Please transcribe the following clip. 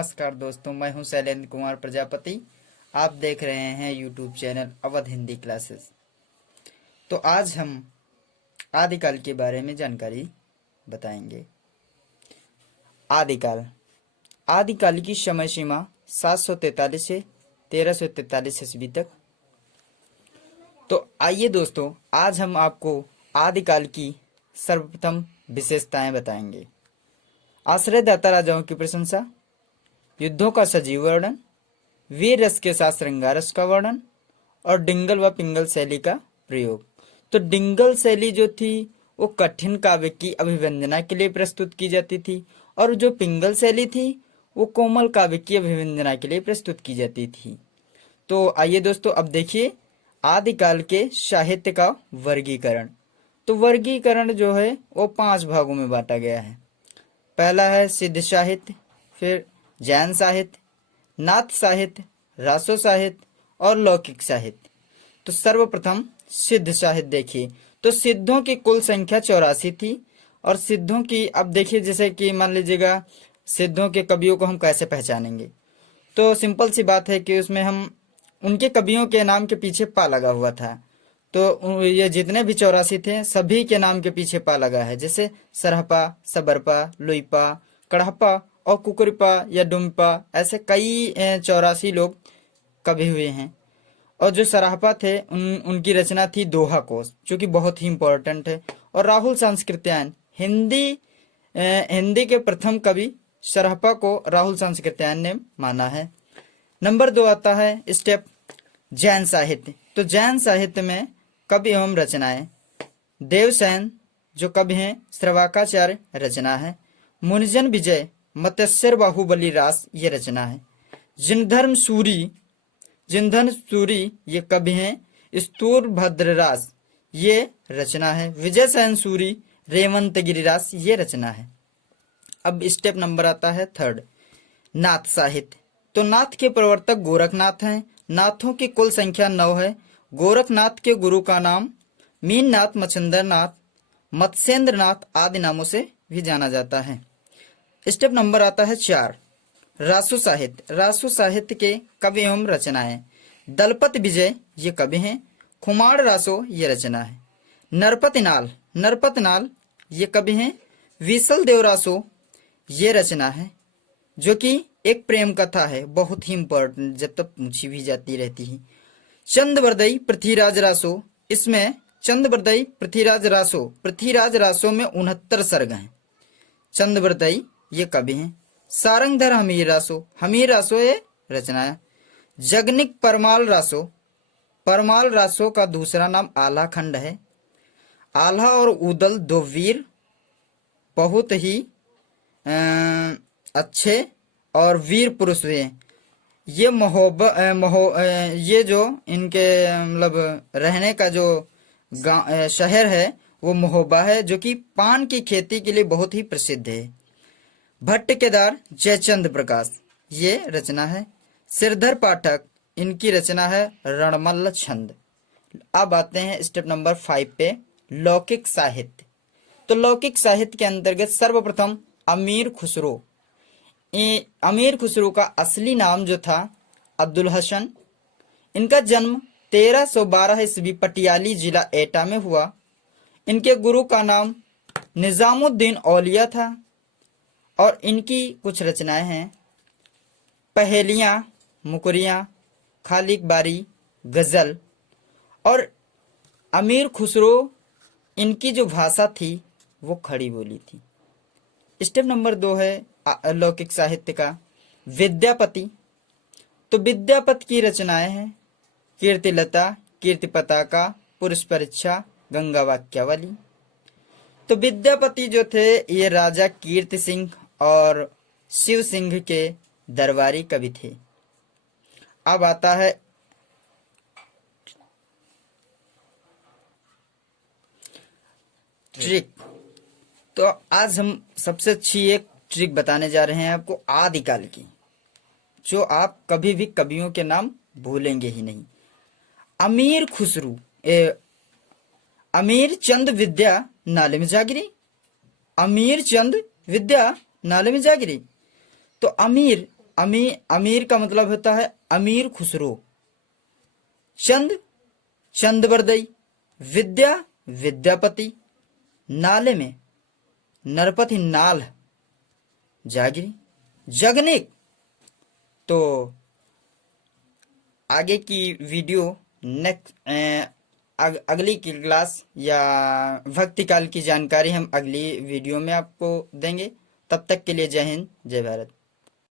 नमस्कार दोस्तों, मैं हूं शैलेंद्र कुमार प्रजापति। आप देख रहे हैं YouTube channel Awadh Hindi classes. तो आज हम आदिकाल के बारे में जानकारी बताएंगे। आदिकाल आदिकाल की समय सीमा 743 से 1343 ईस्वी तक। तो आइए दोस्तों, आज हम आपको आदिकाल की सर्वप्रथम विशेषताएं बताएंगे। आश्रयदाता राजाओं की प्रशंसा, युद्धों का सजीव वर्णन, वीर रस के साथ श्रृंगार रस का वर्णन और डिंगल व पिंगल शैली का प्रयोग। तो डिंगल शैली जो थी वो कठिन काव्य की अभिव्यंजना के लिए प्रस्तुत की जाती थी और जो पिंगल शैली थी वो कोमल काव्य की अभिव्यंजना के लिए प्रस्तुत की जाती थी। तो आइए दोस्तों, अब देखिए आदिकाल के साहित्य का वर्गीकरण। तो वर्गीकरण जो है वो 5 भागों में बांटा गया है। पहला है सिद्ध साहित्य, फिर जैन साहित्य, नाथ साहित्य, रासो साहित्य और लौकिक साहित्य। तो सर्वप्रथम सिद्ध साहित्य देखिए। तो सिद्धों की कुल संख्या 84 थी और सिद्धों की, अब देखिए जैसे कि मान लीजिएगा सिद्धों के कवियों को हम कैसे पहचानेंगे। तो सिंपल सी बात है कि उसमें हम उनके कवियों के नाम के पीछे पा लगा हुआ था। तो ये जितने भी 84 थे सभी के नाम के पीछे पा लगा है, जैसे सरहपा, सबरपा, लुइपा, कड़हपा और कुकुरपा या डुम्पा, ऐसे कई 84 लोग कवि हुए हैं। और जो सराहपा थे उनकी रचना थी दोहा कोश, जो कि बहुत ही इम्पोर्टेंट है। और राहुल सांस्कृत्यायन, हिंदी के प्रथम कवि सराहपा को राहुल सांस्कृत्यायन ने माना है। नंबर 2 आता है स्टेप जैन साहित्य। तो जैन साहित्य में कवि एवं रचनाएं, देवसेन जो कवि हैं, श्रवाकाचार्य रचना है। मुनिजन विजय, मत्स्यर बाहुबली रास ये रचना है। जिनधर्म सूरी ये कवि हैं। स्तूर भद्ररास ये रचना है। विजय सैन सूरी, रेवंत गिरिरास ये रचना है। अब स्टेप नंबर आता है 3 नाथ साहित्य। तो नाथ के प्रवर्तक गोरखनाथ हैं। नाथों की कुल संख्या 9 है। गोरखनाथ के गुरु का नाम मीननाथ, मच्छिंद्रनाथ, मत्स्येंद्रनाथ आदि नामों से भी जाना जाता है। स्टेप नंबर आता है 4 रासो साहित्य। रासो साहित्य के कवि एवं रचनाएं, दलपत विजय ये कवि हैं। खुमार रासो ये रचना है। नरपतनाल ये कवि हैं। विसल देव रासो ये रचना है, जो कि एक प्रेम कथा है, बहुत ही इंपॉर्टेंट, जब तक पूछी भी जाती रहती है। चंदबरदई पृथ्वीराज रासो, इसमें चंदबरदई पृथ्वीराज रासो में 69 सर्ग हैं। चंदबरदई ये कवि हैं। सारंगधर हमीर रासो ये रचना है। जगनिक परमाल रासो का दूसरा नाम आल्हा खंड है। आल्हा और उदल 2 वीर बहुत ही अच्छे और वीर पुरुष हुए। ये जो इनके मतलब रहने का जो शहर है वो महोबा है, जो कि पान की खेती के लिए बहुत ही प्रसिद्ध है। भट्ट केदार जयचंद प्रकाश ये रचना है। सिरधर पाठक इनकी रचना है रणमल्ल छंद। अब आते हैं स्टेप नंबर 5 पे, लौकिक साहित्य। तो लौकिक साहित्य के अंतर्गत सर्वप्रथम अमीर खुसरो का असली नाम जो था अब्दुल हसन। इनका जन्म 1312 ईस्वी पटियाली जिला एटा में हुआ। इनके गुरु का नाम निजामुद्दीन औलिया था और इनकी कुछ रचनाएं हैं पहेलियां, मुकरियां, खालिक बारी, गजल। और अमीर खुसरो इनकी जो भाषा थी वो खड़ी बोली थी। स्टेप नंबर 2 है लौकिक साहित्य का विद्यापति। तो विद्यापति की रचनाएं हैं कीर्तिलता, कीर्ति पताका, पुरुष परीक्षा, गंगा वाक्यावली। तो विद्यापति जो थे ये राजा कीर्ति सिंह और शिव सिंह के दरबारी कवि थे। अब आता है ट्रिक। तो आज हम सबसे अच्छी एक ट्रिक बताने जा रहे हैं आपको आदिकाल की, जो आप कभी भी कवियों के नाम भूलेंगे ही नहीं। अमीर चंद विद्या नाले में जागिरी। तो अमीर का मतलब होता है अमीर खुसरो। चंद चंदबरदई। विद्या विद्यापति। नाले में नरपति नाल जागिरी। जगनेक। तो आगे की वीडियो नेक्स्ट अगली की क्लास या भक्ति काल की जानकारी हम अगली वीडियो में आपको देंगे। तब तक के लिए जय हिंद जय भारत।